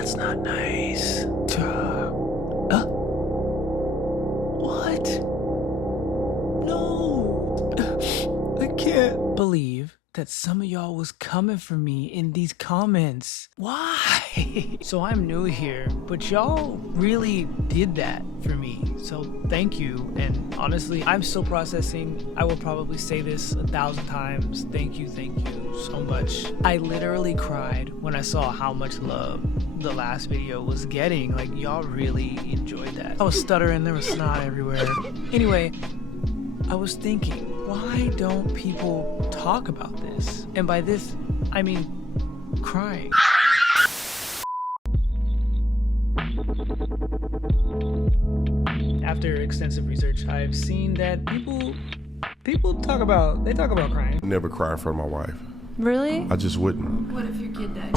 That's not nice. What? No. I can't believe that some of y'all was coming for me in these comments. Why? So I'm new here, but y'all really did that for me. So thank you. And honestly, I'm still processing. I will probably say this 1,000 times. Thank you so much. I literally cried when I saw how much love the last video was getting. Like, y'all really enjoyed that. I was stuttering, there was snot everywhere. Anyway, I was thinking, why don't people talk about this? And by this, I mean crying. After extensive research, I've seen that people talk about crying. Never cry in front of my wife. Really? I just wouldn't. What if your kid died?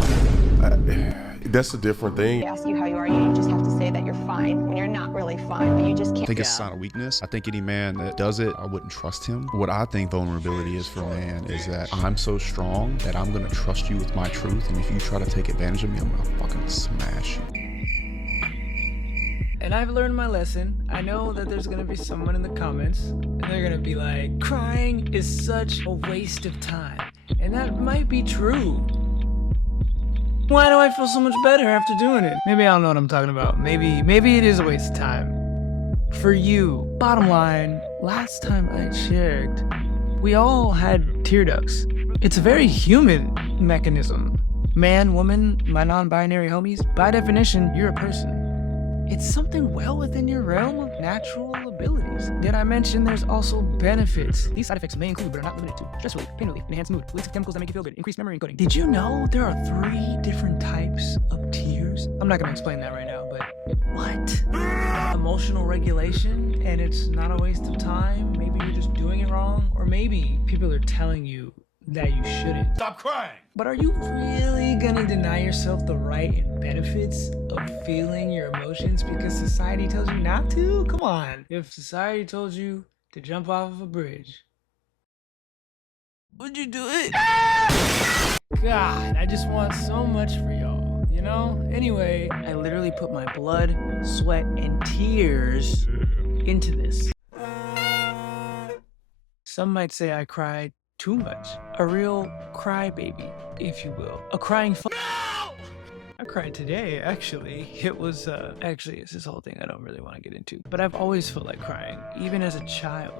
That's a different thing. They ask you how you are, you just have to say that you're fine when you're not really fine, but you just I can't. think it's a sign of weakness. I think any man that does it, I wouldn't trust him. What I think vulnerability is for a man is that I'm so strong that I'm gonna trust you with my truth, and if you try to take advantage of me, I'm gonna fucking smash you. And I've learned my lesson. I know that there's gonna be someone in the comments, and they're gonna be like, crying is such a waste of time. And that might be true. Why do I feel so much better after doing it? Maybe I don't know what I'm talking about. Maybe it is a waste of time. For you, bottom line, last time I checked, we all had tear ducts. It's a very human mechanism. Man, woman, my non-binary homies, by definition, you're a person. It's something well within your realm of natural abilities. Did I mention there's also benefits? These side effects may include, but are not limited to, stress relief, pain relief, enhanced mood, release of chemicals that make you feel good, increased memory encoding. Did you know there are 3 different types of tears? I'm not gonna explain that right now, but what? Emotional regulation, and it's not a waste of time. Maybe you're just doing it wrong, or maybe people are telling you that you shouldn't. Stop crying! But are you really gonna deny yourself the right and benefits of feeling your emotions because society tells you not to? Come on. If society told you to jump off of a bridge, would you do it? God, I just want so much for y'all, you know? Anyway, I literally put my blood, sweat, and tears into this. Some might say I cried too much. A real crybaby, if you will. A crying no! I cried today, actually. It was, actually, it's this whole thing I don't really want to get into. But I've always felt like crying, even as a child.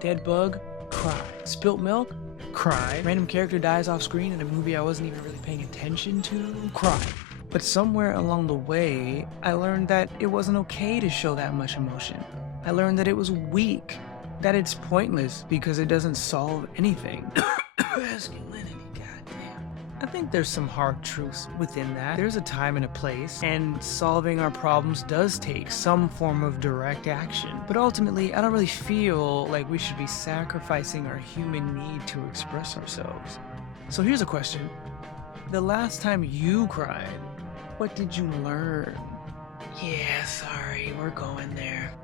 Dead bug, cry. Spilt milk, cry. Random character dies off screen in a movie I wasn't even really paying attention to, cry. But somewhere along the way, I learned that it wasn't okay to show that much emotion. I learned that it was weak. That it's pointless because it doesn't solve anything. Masculinity, goddamn. I think there's some hard truths within that. There's a time and a place, and solving our problems does take some form of direct action. But ultimately, I don't really feel like we should be sacrificing our human need to express ourselves. So here's a question. The last time you cried, what did you learn? Yeah, sorry, we're going there.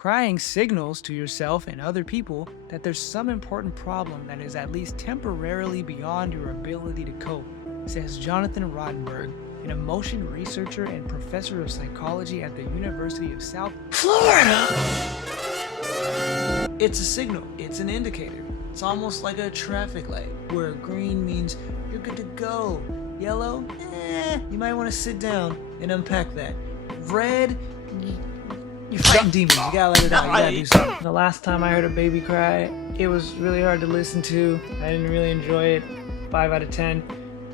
Crying signals to yourself and other people that there's some important problem that is at least temporarily beyond your ability to cope, says Jonathan Rottenberg, an emotion researcher and professor of psychology at the University of South Florida. It's a signal, it's an indicator. It's almost like a traffic light, where green means you're good to go. Yellow, you might want to sit down and unpack that. Red, you're fighting demons, you gotta let it out, you gotta do something. The last time I heard a baby cry, it was really hard to listen to. I didn't really enjoy it, 5 out of 10.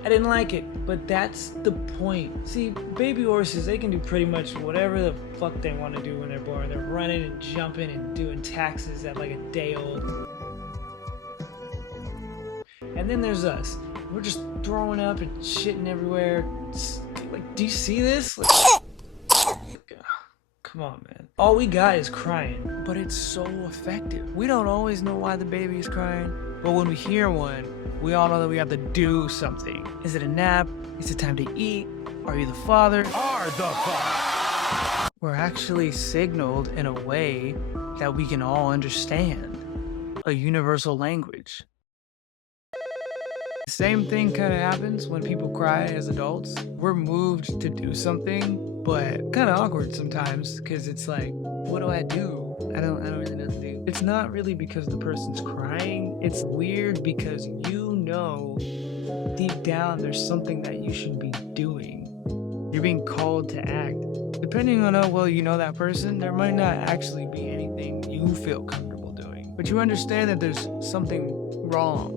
I didn't like it, but that's the point. See, baby horses, they can do pretty much whatever the fuck they want to do when they're born. They're running and jumping and doing taxes at like a day old. And then there's us. We're just throwing up and shitting everywhere. It's, like, do you see this? Like, come on, man. All we got is crying, but it's so effective. We don't always know why the baby is crying, but when we hear one, we all know that we have to do something. Is it a nap? Is it time to eat? Are you the father? Are the father. We're actually signaled in a way that we can all understand. A universal language. Same thing kind of happens when people cry as adults. We're moved to do something, but kind of awkward sometimes because it's like, what do? I don't really know what to do. It's not really because the person's crying. It's weird because you know deep down there's something that you should be doing. You're being called to act. Depending on how well you know that person, there might not actually be anything you feel comfortable doing. But you understand that there's something wrong.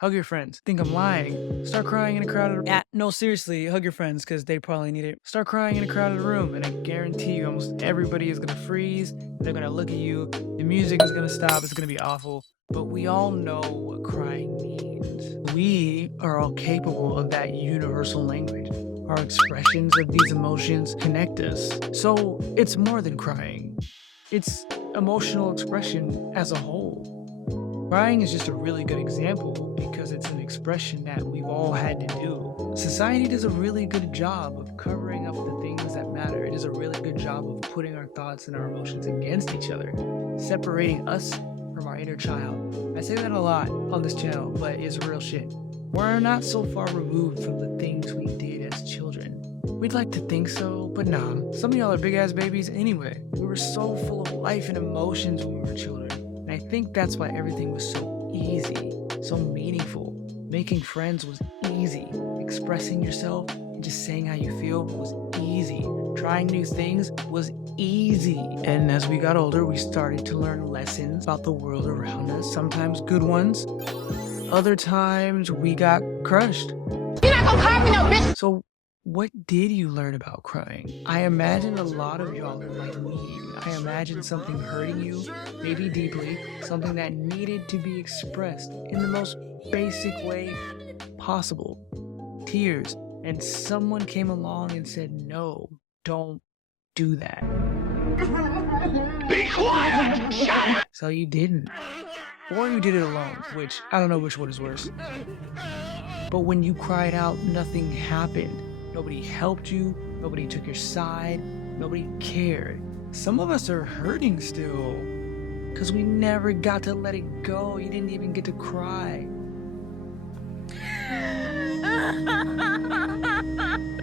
Hug your friends. Think I'm lying. Start crying in a crowded room. No, seriously, hug your friends because they probably need it. Start crying in a crowded room and I guarantee you almost everybody is going to freeze. They're going to look at you. The music is going to stop. It's going to be awful. But we all know what crying means. We are all capable of that universal language. Our expressions of these emotions connect us. So it's more than crying. It's emotional expression as a whole. Crying is just a really good example because it's an expression that we've all had to do. Society does a really good job of covering up the things that matter. It does a really good job of putting our thoughts and our emotions against each other, separating us from our inner child. I say that a lot on this channel, but it's real shit. We're not so far removed from the things we did as children. We'd like to think so, but nah. Some of y'all are big-ass babies anyway. We were so full of life and emotions when we were children. And I think that's why everything was so easy, so meaningful. Making friends was easy. Expressing yourself and just saying how you feel was easy. Trying new things was easy. And as we got older, we started to learn lessons about the world around us, sometimes good ones. Other times we got crushed. You're not gonna call me no bitch. So what did you learn about crying? I imagine a lot of y'all are like me. I imagine something hurting you, maybe deeply, something that needed to be expressed in the most basic way possible. Tears. And someone came along and said, no, don't do that. Be quiet! Shut up! So you didn't. Or you did it alone, which I don't know which one is worse. But when you cried out, nothing happened. Nobody helped you, nobody took your side, nobody cared. Some of us are hurting still, because we never got to let it go. You didn't even get to cry.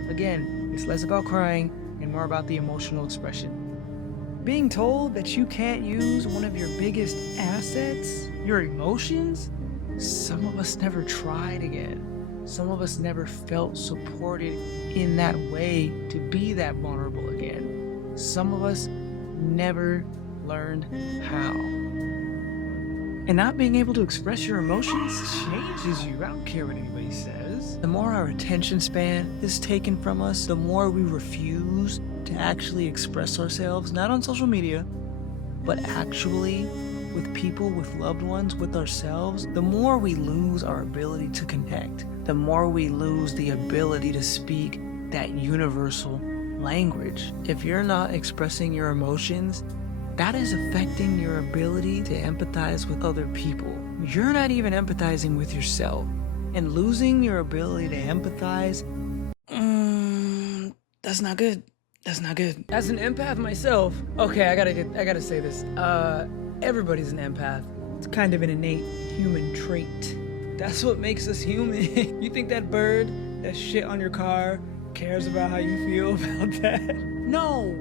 Again, it's less about crying and more about the emotional expression. Being told that you can't use one of your biggest assets, your emotions, some of us never tried again. Some of us never felt supported in that way to be that vulnerable again. Some of us never learned how. And not being able to express your emotions changes you. I don't care what anybody says. The more our attention span is taken from us, the more we refuse to actually express ourselves, not on social media, but actually with people, with loved ones, with ourselves, the more we lose our ability to connect, the more we lose the ability to speak that universal language. If you're not expressing your emotions, that is affecting your ability to empathize with other people. You're not even empathizing with yourself. And losing your ability to empathize, that's not good. That's not good. As an empath myself, okay, I gotta say this. Everybody's an empath. It's kind of an innate human trait. That's what makes us human. You think that bird that shit on your car cares about how you feel about that? No.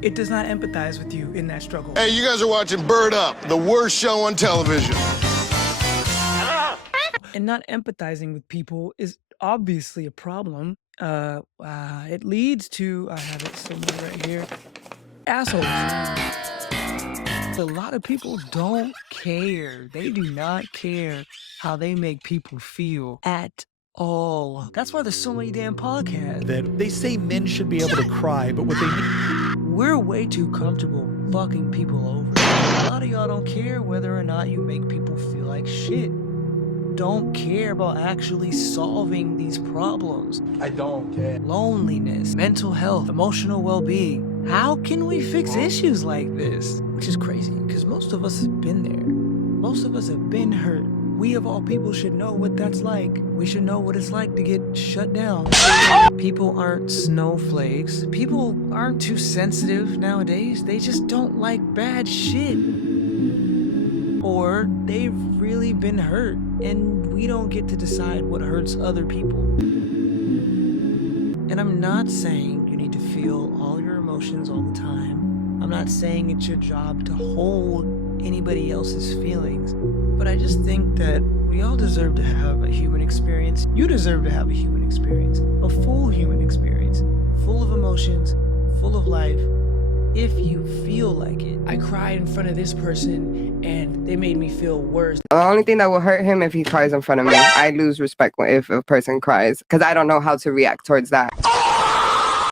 It does not empathize with you in that struggle. Hey, you guys are watching Bird Up, the worst show on television. And not empathizing with people is obviously a problem. It leads to, I have it somewhere right here, assholes. A lot of people don't care. They do not care how they make people feel at all. That's why there's so many damn podcasts. That they say men should be able to cry, but what they need... We're way too comfortable fucking people over. A lot of y'all don't care whether or not you make people feel like shit. Don't care about actually solving these problems. I don't care. Loneliness, mental health, emotional well-being. How can we fix issues like this? Which is crazy, because most of us have been there. Most of us have been hurt. We of all people should know what that's like. We should know what it's like to get shut down. People aren't snowflakes. People aren't too sensitive nowadays. They just don't like bad shit. or they've really been hurt, and we don't get to decide what hurts other people. And I'm not saying you need to feel all your emotions all the time. I'm not saying it's your job to hold anybody else's feelings, but I just think that we all deserve to have a human experience. You deserve to have a human experience, a full human experience, full of emotions, full of life, if you feel like it. I cried in front of this person and they made me feel worse. The only thing that will hurt him if he cries in front of me. I lose respect if a person cries because I don't know how to react towards that.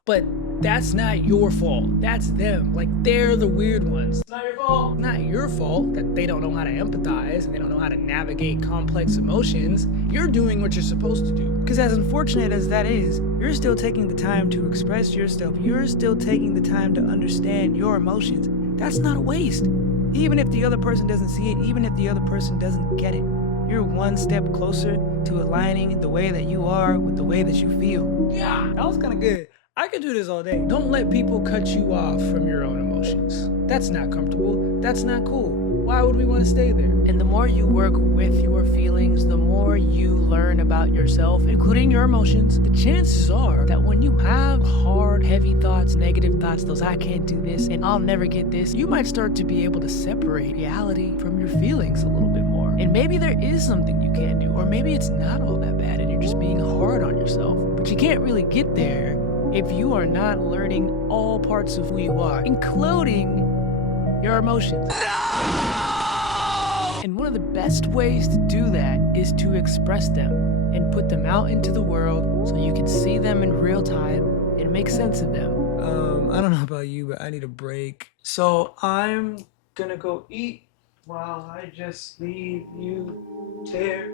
But that's not your fault. That's them. Like, they're the weird ones. It's not your fault. Not your fault that they don't know how to empathize and they don't know how to navigate complex emotions. You're doing what you're supposed to do. Because as unfortunate as that is, you're still taking the time to express yourself. You're still taking the time to understand your emotions. That's not a waste. Even if the other person doesn't see it, even if the other person doesn't get it, you're one step closer to aligning the way that you are with the way that you feel. Yeah, that was kind of good. I could do this all day. Don't let people cut you off from your own emotions. That's not comfortable. That's not cool. Why would we want to stay there? And the more you work with your feelings, the more you learn about yourself, including your emotions, the chances are that when you have hard, heavy thoughts, negative thoughts, those I can't do this and I'll never get this, you might start to be able to separate reality from your feelings a little bit more. And maybe there is something you can do, or maybe it's not all that bad and you're just being hard on yourself. But you can't really get there if you are not learning all parts of who you are, including your emotions. No! And one of the best ways to do that is to express them and put them out into the world so you can see them in real time and make sense of them. I don't know about you, but I need a break. So I'm gonna go eat while I just leave you there.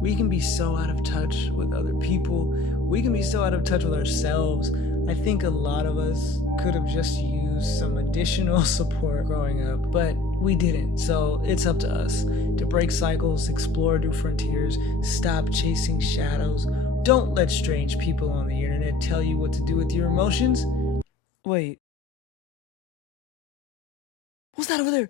We can be so out of touch with other people. We can be so out of touch with ourselves. I think a lot of us could have just used some additional support growing up, but we didn't. So it's up to us to break cycles, explore new frontiers, stop chasing shadows. Don't let strange people on the internet tell you what to do with your emotions. Wait. What's that over there?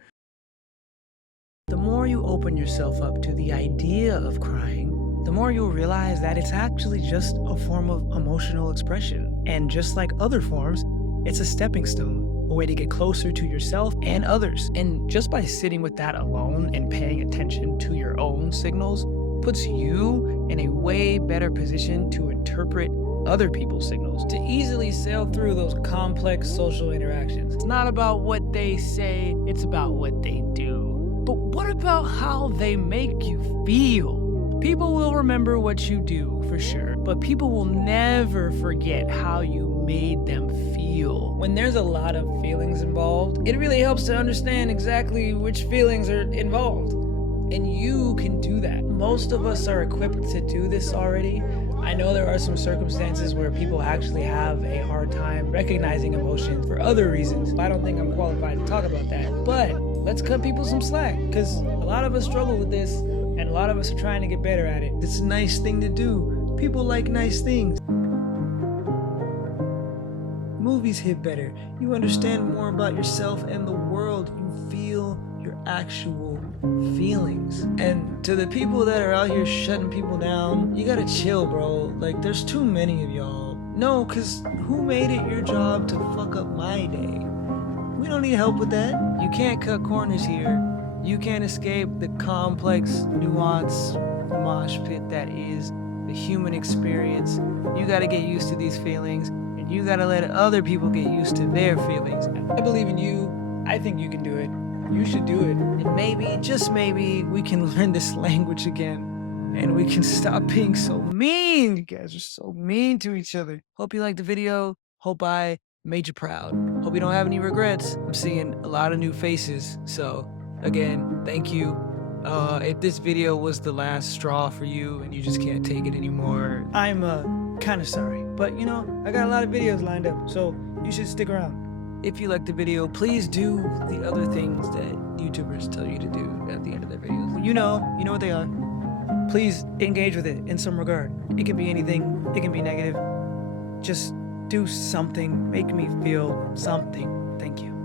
The more you open yourself up to the idea of crying, the more you'll realize that it's actually just a form of emotional expression. And just like other forms, it's a stepping stone, a way to get closer to yourself and others. And just by sitting with that alone and paying attention to your own signals puts you in a way better position to interpret other people's signals, to easily sail through those complex social interactions. It's not about what they say, it's about what they do. But what about how they make you feel? People will remember what you do, for sure, but people will never forget how you made them feel. When there's a lot of feelings involved, it really helps to understand exactly which feelings are involved. And you can do that. Most of us are equipped to do this already. I know there are some circumstances where people actually have a hard time recognizing emotions for other reasons. I don't think I'm qualified to talk about that. But let's cut people some slack, because a lot of us struggle with this, and a lot of us are trying to get better at it. It's a nice thing to do. People like nice things. Movies hit better. You understand more about yourself and the world. You feel your actual feelings. And to the people that are out here shutting people down, you gotta chill, bro. Like, there's too many of y'all. No, because who made it your job to fuck up my day? We don't need help with that. You can't cut corners here. You can't escape the complex, nuanced mosh pit that is the human experience. You gotta get used to these feelings, and you gotta let other people get used to their feelings. I believe in you. I think you can do it. You should do it. And maybe, just maybe, we can learn this language again. And we can stop being so mean. You guys are so mean to each other. Hope you liked the video. Hope I made you proud. Hope you don't have any regrets. I'm seeing a lot of new faces. So, again, thank you. If this video was the last straw for you and you just can't take it anymore, I'm kind of sorry. But, you know, I got a lot of videos lined up. So, you should stick around. If you liked the video, please do the other things that YouTubers tell you to do at the end of their videos. Well, you know what they are. Please engage with it in some regard. It can be anything. It can be negative. Just do something. Make me feel something. Thank you.